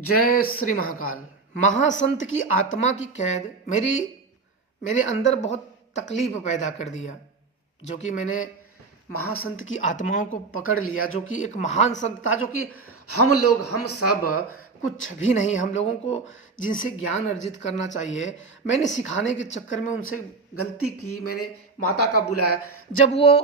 जय श्री महाकाल। महासंत की आत्मा की कैद मेरे अंदर बहुत तकलीफ पैदा कर दिया। जो कि मैंने महासंत की आत्माओं को पकड़ लिया, जो कि एक महान संत था, जो कि हम सब कुछ भी नहीं, हम लोगों को जिनसे ज्ञान अर्जित करना चाहिए, मैंने सिखाने के चक्कर में उनसे गलती की। मैंने माता का बुलाया। जब वो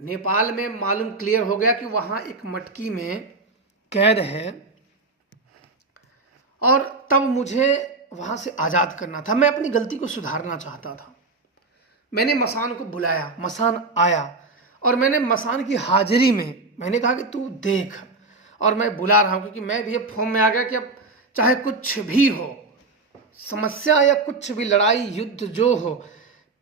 नेपाल में मालूम क्लियर हो गया कि वहाँ एक मटकी में कैद है, और तब मुझे वहां से आजाद करना था। मैं अपनी गलती को सुधारना चाहता था। मैंने मसान को बुलाया, मसान आया, और मैंने मसान की हाजिरी में मैंने कहा कि तू देख। और मैं बुला रहा हूं क्योंकि मैं भी अब फॉर्म में आ गया कि अब चाहे कुछ भी हो, समस्या या कुछ भी, लड़ाई युद्ध जो हो,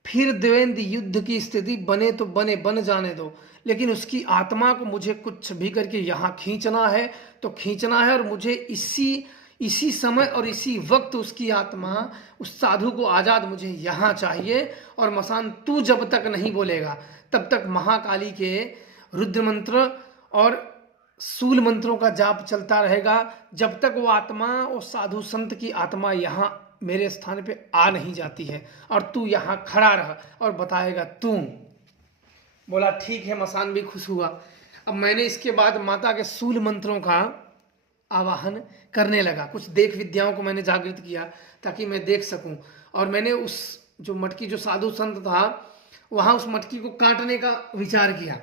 फिर द्वंद्व युद्ध की स्थिति बने तो बन जाने दो, लेकिन उसकी आत्मा को मुझे कुछ भी करके यहाँ खींचना है तो खींचना है। और मुझे इसी समय और इसी वक्त उसकी आत्मा, उस साधु को आजाद मुझे यहाँ चाहिए। और मसान, तू जब तक नहीं बोलेगा तब तक महाकाली के रुद्र मंत्र और सूल मंत्रों का जाप चलता रहेगा, जब तक वो आत्मा, वो साधु संत की आत्मा यहाँ मेरे स्थान पे आ नहीं जाती है। और तू यहाँ खड़ा रह और बताएगा तू। बोला ठीक है। मसान भी खुश हुआ। अब मैंने इसके बाद माता के सूल मंत्रों का आवाहन करने लगा। कुछ देख विद्याओं को मैंने जागृत किया ताकि मैं देख सकूं। और मैंने उस जो मटकी, जो साधु संत था, वहां उस मटकी को काटने का विचार किया।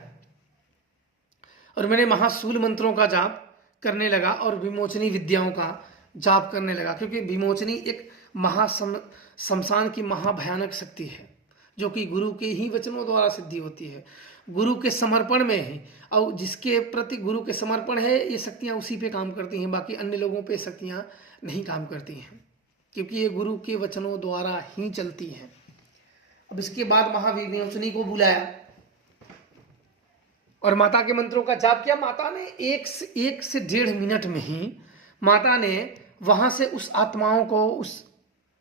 और मैंने महासूल मंत्रों का जाप करने लगा और विमोचनी विद्याओं का जाप करने लगा, क्योंकि विमोचनी एक शमशान की महाभयानक शक्ति है, जो कि गुरु के ही वचनों द्वारा सिद्धि होती है, गुरु के समर्पण में ही। और जिसके प्रति गुरु के समर्पण है, ये शक्तियाँ उसी पे काम करती हैं, बाकी अन्य लोगों पे शक्तियाँ नहीं काम करती हैं, क्योंकि ये गुरु के वचनों द्वारा ही चलती हैं। अब इसके बाद महाविमोचनी को बुलाया और माता के मंत्रों का जाप किया। माता ने एक से 1.5 मिनट में ही माता ने वहां से उस आत्माओं को, उस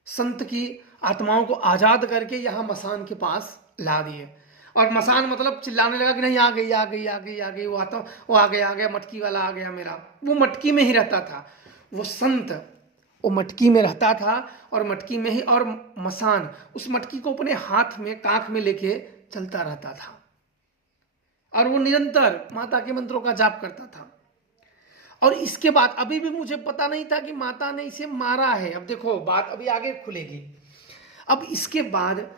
संत की आत्माओं को आजाद करके यहाँ मसान के पास ला दिए। और मसान मतलब चिल्लाने लगा कि नहीं, आ गई आ गई आ गई आ गई, वो आता, वो आ गया मटकी वाला आ गया मेरा। वो मटकी में ही रहता था, वो संत वो मटकी में रहता था, और मटकी में ही, और मसान उस मटकी को अपने हाथ में, कांख में लेके चलता रहता था। और वो निरंतर माता के मंत्रों का जाप करता था। और इसके बाद अभी भी मुझे पता नहीं था कि माता ने इसे मारा है। अब देखो, बात अभी आगे खुलेगी। अब इसके बाद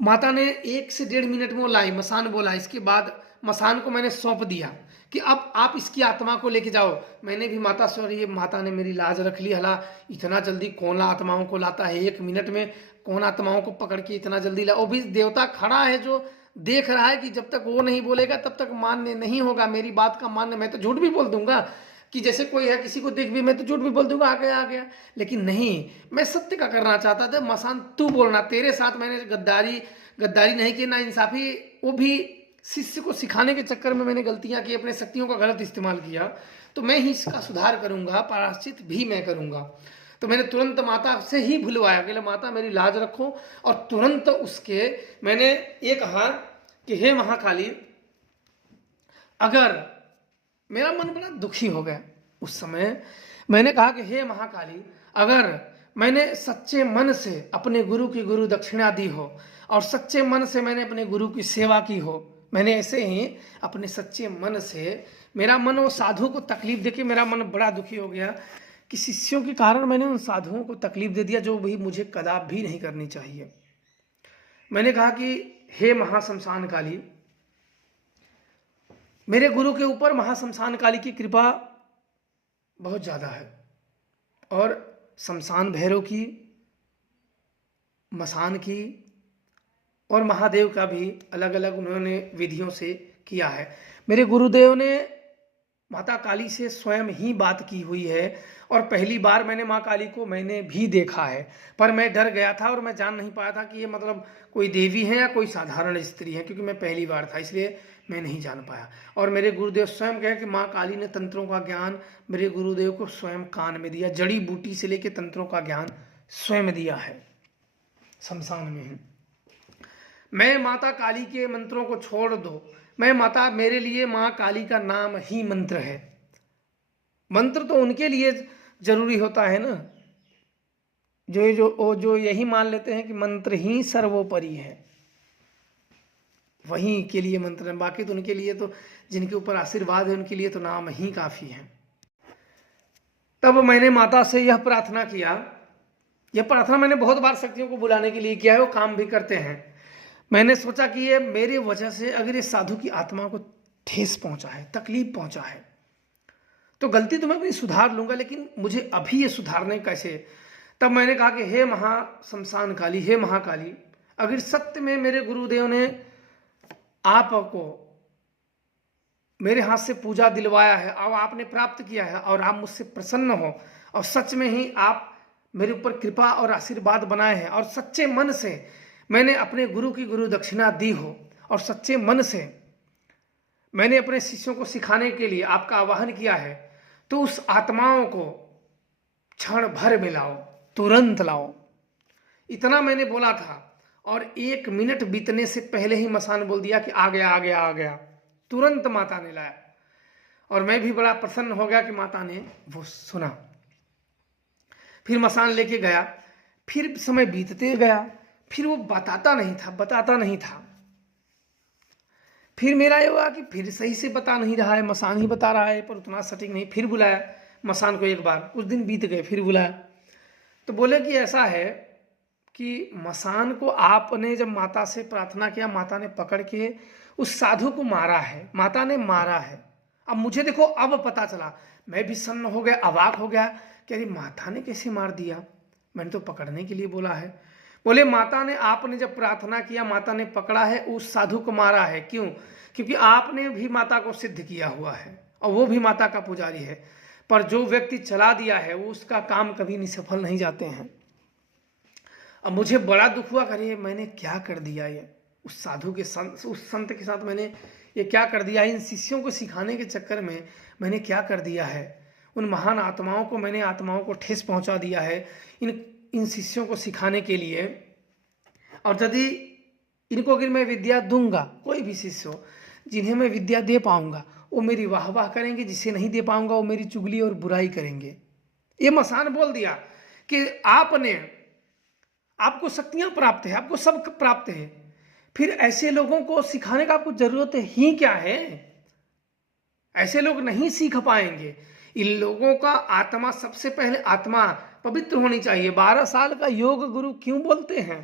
माता ने 1 से 1.5 मिनट में लाई, मसान बोला। इसके बाद मसान को मैंने सौंप दिया कि अब आप इसकी आत्मा को लेके जाओ। मैंने भी माता से, ये माता ने मेरी लाज रख ली। हला इतना जल्दी कौन आत्माओं को लाता है, 1 मिनट में कौन आत्माओं को पकड़ के इतना जल्दी ला। वो भी देवता खड़ा है जो देख रहा है कि जब तक वो नहीं बोलेगा तब तक मान्य नहीं होगा, मेरी बात का मान्य। मैं तो झूठ भी बोल दूंगा कि जैसे कोई है, किसी को देख भी मैं तो झूठ भी बोल दूंगा, आ गया आ गया। लेकिन नहीं, मैं सत्य का करना चाहता था। मसान तू बोलना, तेरे साथ मैंने गद्दारी नहीं की, ना इंसाफी। वो भी शिष्य को सिखाने के चक्कर में मैंने गलतियां की, अपने शक्तियों का गलत इस्तेमाल किया, तो मैं ही इसका सुधार करूंगा, प्रायश्चित भी मैं करूंगा। तो मैंने तुरंत माता से ही भुलवाया कि माता मेरी लाज रखो। और तुरंत उसके मैंने ये कहा कि हे महाकाली, अगर मेरा मन बड़ा दुखी हो गया उस समय, मैंने कहा कि हे महाकाली, अगर मैंने सच्चे मन से अपने गुरु की गुरु दक्षिणा दी हो, और सच्चे मन से मैंने अपने गुरु की सेवा की हो, मैंने ऐसे ही अपने सच्चे मन से, मेरा मन वो साधु को तकलीफ देके मेरा मन बड़ा दुखी हो गया कि शिष्यों के कारण मैंने उन साधुओं को तकलीफ दे दिया, जो भी मुझे कदापि नहीं करनी चाहिए। मैंने कहा कि हे महाशमशान काली, मेरे गुरु के ऊपर महाशमशान काली की कृपा बहुत ज़्यादा है, और शमशान भैरव की, मसान की, और महादेव का भी अलग अलग उन्होंने विधियों से किया है। मेरे गुरुदेव ने माता काली से स्वयं ही बात की हुई है, और पहली बार मैंने माँ काली को मैंने भी देखा है, पर मैं डर गया था और मैं जान नहीं पाया था कि ये मतलब कोई देवी है या कोई साधारण स्त्री है, क्योंकि मैं पहली बार था, इसलिए मैं नहीं जान पाया। और मेरे गुरुदेव स्वयं कहे कि माँ काली ने तंत्रों का ज्ञान मेरे गुरुदेव को स्वयं कान में दिया, जड़ी बूटी से लेकर तंत्रों का ज्ञान स्वयं दिया है शमशान में ही। मैं माता काली के मंत्रों को छोड़ दो, मैं माता, मेरे लिए माँ काली का नाम ही मंत्र है। मंत्र तो उनके लिए जरूरी होता है ना। जो यही मान लेते हैं कि मंत्र ही सर्वोपरि है, वहीं के लिए मंत्र है, बाकी तो उनके लिए तो जिनके ऊपर आशीर्वाद है उनके लिए तो नाम ही काफी है। तब मैंने माता से यह प्रार्थना किया, यह प्रार्थना मैंने बहुत बार शक्तियों को बुलाने के लिए किया है, वो काम भी करते हैं। मैंने सोचा कि ये मेरे वजह से अगर ये साधु की आत्मा को ठेस पहुंचा है, तकलीफ पहुंचा है, तो गलती तो मैं भी सुधार लूंगा, लेकिन मुझे अभी ये सुधारने कैसे। तब मैंने कहा कि हे महाशमशान काली, हे महाकाली, अगर सत्य में मेरे गुरुदेव ने आपको मेरे हाथ से पूजा दिलवाया है और आपने प्राप्त किया है और आप मुझसे प्रसन्न हो और सच में ही आप मेरे ऊपर कृपा और आशीर्वाद बनाए हैं और सच्चे मन से मैंने अपने गुरु की गुरु दक्षिणा दी हो और सच्चे मन से मैंने अपने शिष्यों को सिखाने के लिए आपका आवाहन किया है, तो उस आत्माओं को क्षण भर में लाओ, तुरंत लाओ। इतना मैंने बोला था और 1 मिनट बीतने से पहले ही मसान बोल दिया कि आ गया आ गया आ गया। तुरंत माता ने लाया और मैं भी बड़ा प्रसन्न हो गया कि माता ने वो सुना। फिर मसान लेके गया, फिर समय बीतते गया, फिर वो बताता नहीं था। फिर मेरा ये हुआ कि फिर सही से बता नहीं रहा है, मसान ही बता रहा है पर उतना सटीक नहीं। फिर बुलाया मसान को एक बार, कुछ दिन बीत गए, फिर बुलाया तो बोले कि ऐसा है कि मसान को आपने जब माता से प्रार्थना किया, माता ने पकड़ के उस साधु को मारा है, माता ने मारा है। अब मुझे देखो, अब पता चला, मैं भी सन्न हो गया, अवाक हो गया कि अरे माता ने कैसे मार दिया, मैंने तो पकड़ने के लिए बोला है। बोले माता ने, आपने जब प्रार्थना किया माता ने पकड़ा है, उस साधु को मारा है। क्यों? क्योंकि आपने भी माता को सिद्ध किया हुआ है और वो भी माता का पुजारी है, पर जो व्यक्ति चला दिया है वो उसका काम कभी निसफल नहीं जाते हैं। अब मुझे बड़ा दुख हुआ, करिए मैंने क्या कर दिया, ये उस साधु के उस संत के साथ मैंने ये क्या कर दिया, इन शिष्यों को सिखाने के चक्कर में मैंने क्या कर दिया है, उन महान आत्माओं को मैंने आत्माओं को ठेस पहुंचा दिया है इन शिष्यों को सिखाने के लिए। और यदि इनको अगर मैं विद्या दूंगा, कोई भी शिष्य हो जिन्हें मैं विद्या दे पाऊंगा वो मेरी वाह वाह करेंगे, जिसे नहीं दे पाऊंगा वो मेरी चुगली और बुराई करेंगे। ये मसान बोल दिया कि आपको शक्तियां प्राप्त है, आपको सब प्राप्त है, फिर ऐसे लोगों को सिखाने का आपको जरूरत ही क्या है? ऐसे लोग नहीं सीख पाएंगे। इन लोगों का आत्मा, सबसे पहले आत्मा पवित्र होनी चाहिए। 12 साल का योग गुरु क्यों बोलते हैं?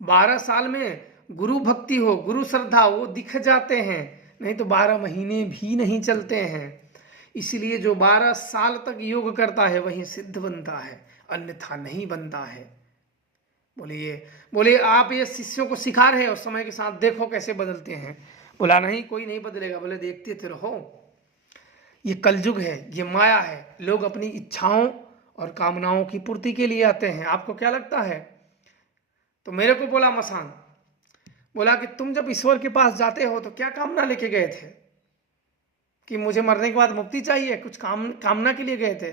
12 साल में गुरु भक्ति हो, गुरु श्रद्धा, वो दिख जाते हैं, नहीं तो 12 महीने भी नहीं चलते हैं। इसलिए जो 12 साल तक योग करता है वही सिद्ध बनता है, अन्यथा नहीं बनता है। बोले आप ये शिष्यों को सिखा रहे हो, समय के साथ देखो कैसे बदलते हैं। बोला नहीं, कोई नहीं बदलेगा। बोले देखते तो रहो, ये कलयुग है, ये माया है, लोग अपनी इच्छाओं और कामनाओं की पूर्ति के लिए आते हैं, आपको क्या लगता है? तो मेरे को बोला मसान, बोला कि तुम जब ईश्वर के पास जाते हो तो क्या कामना लेके गए थे? कि मुझे मरने के बाद मुक्ति चाहिए, कुछ कामना के लिए गए थे?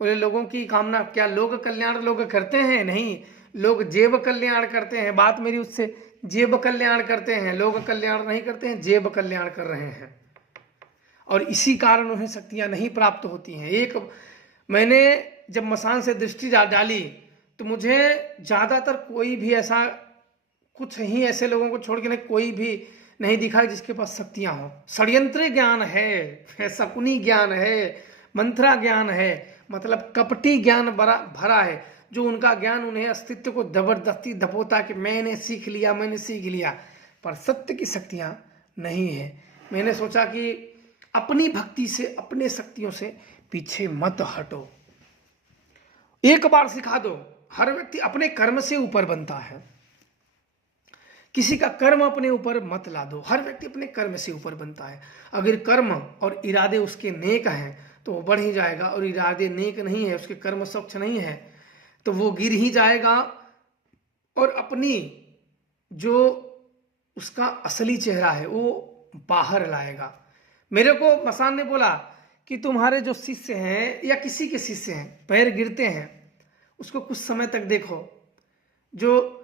बोले लोगों की कामना, क्या लोग कल्याण लोग करते हैं? नहीं, लोग जेब कल्याण करते हैं। बात मेरी उससे, जेब कल्याण करते हैं, लोग कल्याण नहीं करते हैं, जेब कल्याण कर रहे हैं। और इसी कारण उन्हें शक्तियां नहीं प्राप्त होती हैं। मैंने जब मसान से दृष्टि डाली तो मुझे ज्यादातर कोई भी ऐसा, कुछ ही ऐसे लोगों को छोड़ के नहीं, कोई भी नहीं दिखा जिसके पास शक्तियां हो। षड्यंत्र ज्ञान है, शकुनी ज्ञान है, मंत्रा ज्ञान है, मतलब कपटी ज्ञान भरा है, जो उनका ज्ञान उन्हें अस्तित्व को जबरदस्ती दबोता कि मैंने सीख लिया, पर सत्य की शक्तियां नहीं है। मैंने सोचा कि अपनी भक्ति से, अपने शक्तियों से पीछे मत हटो, एक बार सिखा दो। हर व्यक्ति अपने कर्म से ऊपर बनता है, किसी का कर्म अपने ऊपर मत ला दो। हर व्यक्ति अपने कर्म से ऊपर बनता है। अगर कर्म और इरादे उसके नेक हैं तो वो बढ़ ही जाएगा, और इरादे नेक नहीं है, उसके कर्म स्वच्छ नहीं है, तो वो गिर ही जाएगा और अपनी जो उसका असली चेहरा है वो बाहर लाएगा। मेरे को मसान ने बोला कि तुम्हारे जो शिष्य हैं या किसी के शिष्य हैं, पैर गिरते हैं, उसको कुछ समय तक देखो। जो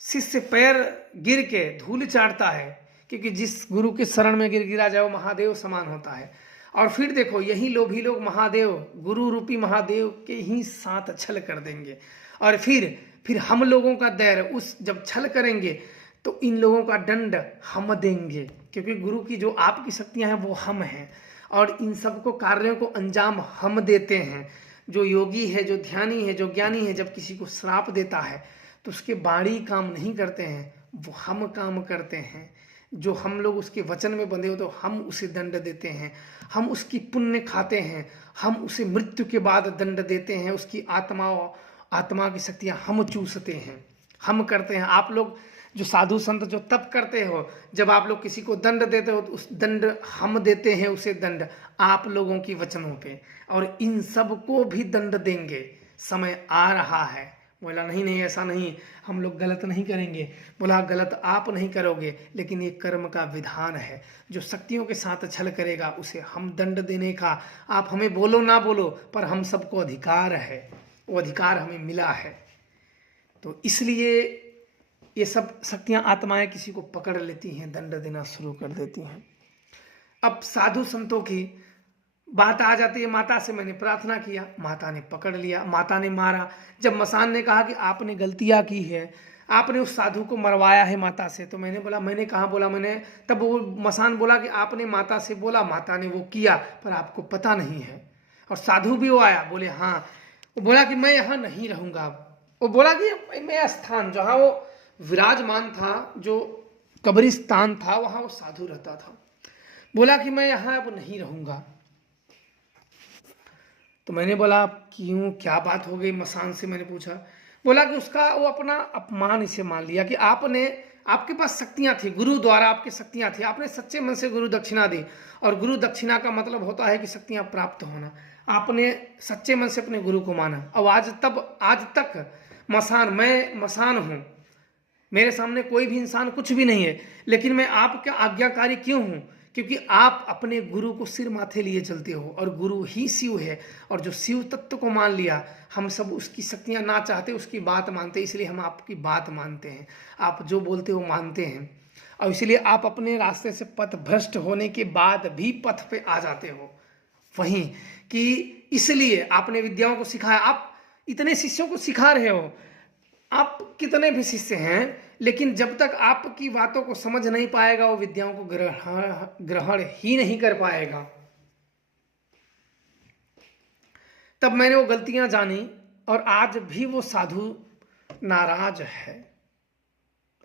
शिष्य पैर गिर के धूल चाटता है, क्योंकि जिस गुरु के शरण में गिरा जाए वो महादेव समान होता है, और फिर देखो यही लोभी लोग महादेव गुरु रूपी महादेव के ही साथ छल कर देंगे, और फिर हम लोगों का दैर उस जब छल करेंगे तो इन लोगों का दंड हम देंगे, क्योंकि गुरु की जो आपकी शक्तियां हैं वो हम हैं, और इन सबको कार्यों को अंजाम हम देते हैं। जो योगी है, जो ध्यानी है, जो ज्ञानी है, जब किसी को श्राप देता है तो उसके बाणी काम नहीं करते हैं, वो हम काम करते हैं। जो हम लोग उसके वचन में बंधे हो तो हम उसे दंड देते हैं, हम उसकी पुण्य खाते हैं, हम उसे मृत्यु के बाद दंड देते हैं, उसकी आत्मा की शक्तियां हम चूसते हैं, हम करते हैं। आप लोग जो साधु संत जो तप करते हो, जब आप लोग किसी को दंड देते हो तो उस दंड हम देते हैं, उसे दंड आप लोगों की वचनों पे, और इन सब को भी दंड देंगे। समय आ रहा है। बोला नहीं ऐसा नहीं, हम लोग गलत नहीं करेंगे। बोला गलत आप नहीं करोगे, लेकिन ये कर्म का विधान है। जो शक्तियों के साथ छल करेगा उसे हम दंड देने का, आप हमें बोलो ना बोलो, पर हम सबको अधिकार है, वो अधिकार हमें मिला है। तो इसलिए ये सब शक्तियां आत्माएं किसी को पकड़ लेती हैं, दंड देना शुरू कर देती हैं। अब साधु संतों की बात आ जाती है। माता से मैंने प्रार्थना किया, माता ने पकड़ लिया, माता ने मारा। जब मसान ने कहा कि आपने गलतियां की है, आपने उस साधु को मरवाया है माता से, तो मैंने बोला मैंने कहाँ बोला, मैंने तब वो मसान बोला कि आपने माता से बोला, माता ने वो किया, पर आपको पता नहीं है। और साधु भी वो आया, बोले हाँ, वो बोला कि मैं यहाँ नहीं रहूँगा। वो बोला कि मैं स्थान जहाँ वो विराजमान था, जो कब्रिस्तान था, वहाँ वो साधु रहता था। बोला कि मैं यहाँ अब नहीं रहूँगा। तो मैंने बोला क्यों, क्या बात हो गई? मसान से मैंने पूछा। बोला कि उसका वो अपना अपमान इसे मान लिया कि आपके पास शक्तियां थी, गुरु द्वारा आपकी शक्तियां थी, आपने सच्चे मन से गुरु दक्षिणा दी, और गुरु दक्षिणा का मतलब होता है कि शक्तियां प्राप्त होना। आपने सच्चे मन से अपने गुरु को माना, और आज तक मैं मसान हूँ, मेरे सामने कोई भी इंसान कुछ भी नहीं है, लेकिन मैं आपका आज्ञाकारी क्यों हूँ? क्योंकि आप अपने गुरु को सिर माथे लिए चलते हो, और गुरु ही शिव है, और जो शिव तत्व को मान लिया, हम सब उसकी शक्तियां ना चाहते उसकी बात मानते, इसलिए हम आपकी बात मानते हैं, आप जो बोलते हो मानते हैं। और इसलिए आप अपने रास्ते से पथ भ्रष्ट होने के बाद भी पथ पे आ जाते हो वहीं, कि इसलिए आपने विद्याओं को सिखाया, आप इतने शिष्यों को सिखा रहे हो, आप कितने भी शिष्य हैं, लेकिन जब तक आपकी बातों को समझ नहीं पाएगा, वो विद्याओं को ग्रहण ही नहीं कर पाएगा। तब मैंने वो गलतियां जानी, और आज भी वो साधु नाराज है,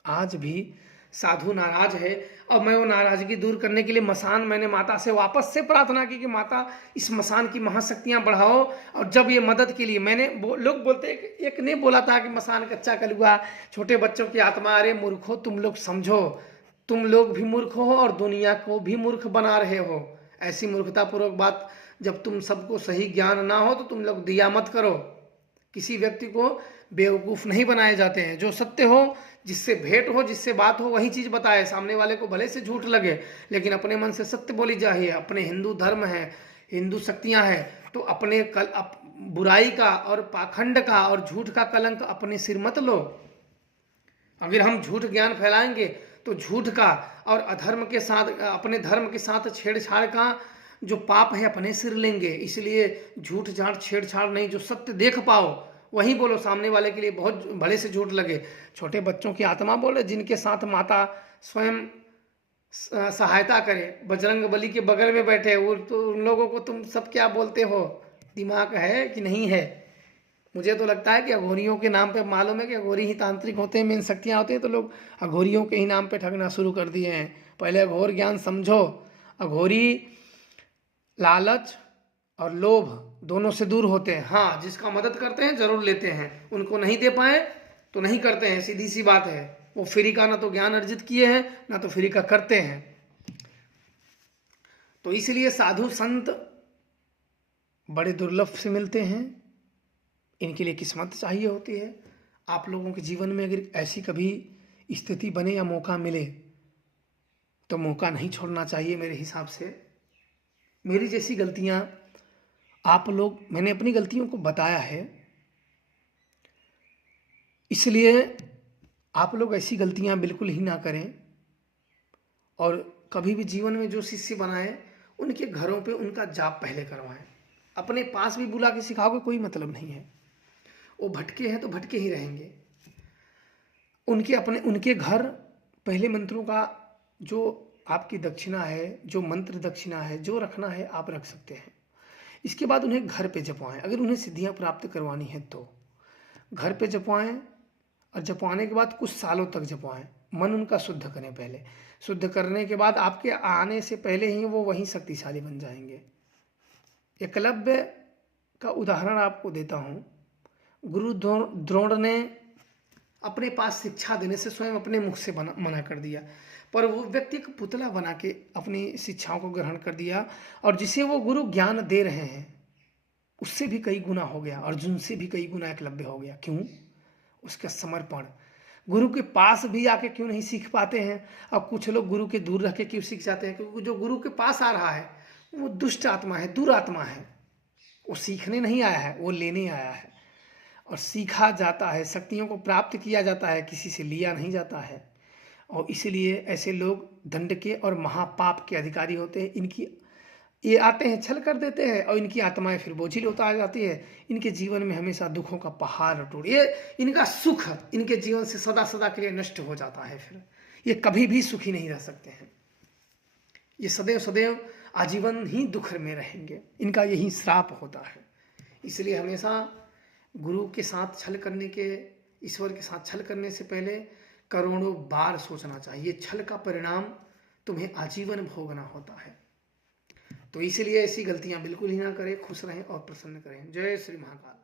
आज भी साधु नाराज है। और मैं वो नाराजगी दूर करने के लिए मैंने माता से वापस से प्रार्थना की कि माता इस मसान की महाशक्तियां बढ़ाओ। और जब ये मदद के लिए लोग बोलते हैं, एक ने बोला था कि मसान कच्चा कलुआ, छोटे बच्चों की आत्मा, अरे मूर्खो, तुम लोग समझो, तुम लोग भी मूर्ख हो और दुनिया को भी मूर्ख बना रहे हो। ऐसी मूर्खतापूर्वक बात, जब तुम सबको सही ज्ञान ना हो तो तुम लोग दिया मत करो। किसी व्यक्ति को बेवकूफ़ नहीं बनाए जाते हैं, जो सत्य हो, जिससे भेंट हो, जिससे बात हो, वही चीज़ बताए। सामने वाले को भले से झूठ लगे, लेकिन अपने मन से सत्य बोली चाहिए। अपने हिंदू धर्म है, हिंदू शक्तियां हैं, तो अपने बुराई का और पाखंड का और झूठ का कलंक अपने सिर मत लो। अगर हम झूठ ज्ञान फैलाएंगे तो झूठ का और अधर्म के साथ, अपने धर्म के साथ छेड़छाड़ का जो पाप है अपने सिर लेंगे। इसलिए झूठ झाड़ छेड़छाड़ नहीं, जो सत्य देख पाओ वही बोलो, सामने वाले के लिए बहुत भले से झूठ लगे। छोटे बच्चों की आत्मा बोले, जिनके साथ माता स्वयं सहायता करे, बजरंग बली के बगल में बैठे, वो तो उन लोगों को तुम सब क्या बोलते हो? दिमाग है कि नहीं है? मुझे तो लगता है कि अघोरियों के नाम पे, मालूम है कि अघोरी ही तांत्रिक होते हैं, मेन शक्तियाँ होती हैं, तो लोग अघोरियों के ही नाम पे ठगना शुरू कर दिए हैं। पहले अघोर ज्ञान समझो। अघोरी लालच और लोभ दोनों से दूर होते हैं। हाँ, जिसका मदद करते हैं जरूर लेते हैं, उनको नहीं दे पाए तो नहीं करते हैं, सीधी सी बात है। वो फ्री का ना तो ज्ञान अर्जित किए हैं, ना तो फ्री का करते हैं। तो इसलिए साधु संत बड़े दुर्लभ से मिलते हैं, इनके लिए किस्मत चाहिए होती है। आप लोगों के जीवन में अगर ऐसी कभी स्थिति बने या मौका मिले तो मौका नहीं छोड़ना चाहिए। मेरे हिसाब से मेरी जैसी गलतियां आप लोग, मैंने अपनी गलतियों को बताया है, इसलिए आप लोग ऐसी गलतियां बिल्कुल ही ना करें। और कभी भी जीवन में जो शिष्य बनाए उनके घरों पे उनका जाप पहले करवाएं। अपने पास भी बुला के सिखाओगे कोई मतलब नहीं है, वो भटके हैं तो भटके ही रहेंगे। उनके घर पहले मंत्रों का जो आपकी दक्षिणा है, जो मंत्र दक्षिणा है, जो रखना है आप रख सकते हैं। इसके बाद उन्हें घर पे जपवाएं। अगर उन्हें सिद्धियां प्राप्त करवानी है तो घर पे जपवाएं, और जपवाने के बाद कुछ सालों तक जपवाएं। मन उनका शुद्ध करें पहले। शुद्ध करने के बाद आपके आने से पहले ही वो वहीं शक्तिशाली बन जाएंगे। एकलव्य का उदाहरण आपको देता हूँ। गुरु द्रोण ने अपने पास शिक्षा देने से स्वयं अपने मुख से मना कर दिया, पर वो व्यक्ति एक पुतला बना के अपनी शिक्षाओं को ग्रहण कर दिया, और जिसे वो गुरु ज्ञान दे रहे हैं उससे भी कई गुना हो गया, अर्जुन से भी कई गुना एकलव्य हो गया। क्यों? उसका समर्पण। गुरु के पास भी आके क्यों नहीं सीख पाते हैं? और कुछ लोग गुरु के दूर रह के क्यों सीख जाते हैं? क्योंकि जो गुरु के पास आ रहा है वो दुष्ट आत्मा है, दुरात्मा है। वो सीखने नहीं आया है, वो लेने आया है। और सीखा जाता है, शक्तियों को प्राप्त किया जाता है, किसी से लिया नहीं जाता है। और इसलिए ऐसे लोग दंड के और महापाप के अधिकारी होते हैं। ये आते हैं, छल कर देते हैं, और इनकी आत्माएं फिर बोझिल होता आ जाती है। इनके जीवन में हमेशा दुखों का पहाड़ टूट, ये इनका सुख इनके जीवन से सदा सदा के लिए नष्ट हो जाता है। फिर ये कभी भी सुखी नहीं रह सकते हैं। ये सदैव सदैव आजीवन ही दुख में रहेंगे। इनका यही श्राप होता है। इसलिए हमेशा गुरु के साथ छल करने के, ईश्वर के साथ छल करने से पहले करोड़ों बार सोचना चाहिए। छल का परिणाम तुम्हें आजीवन भोगना होता है। तो इसलिए ऐसी गलतियां बिल्कुल ही ना करें। खुश रहें और प्रसन्न करें। जय श्री महाकाल।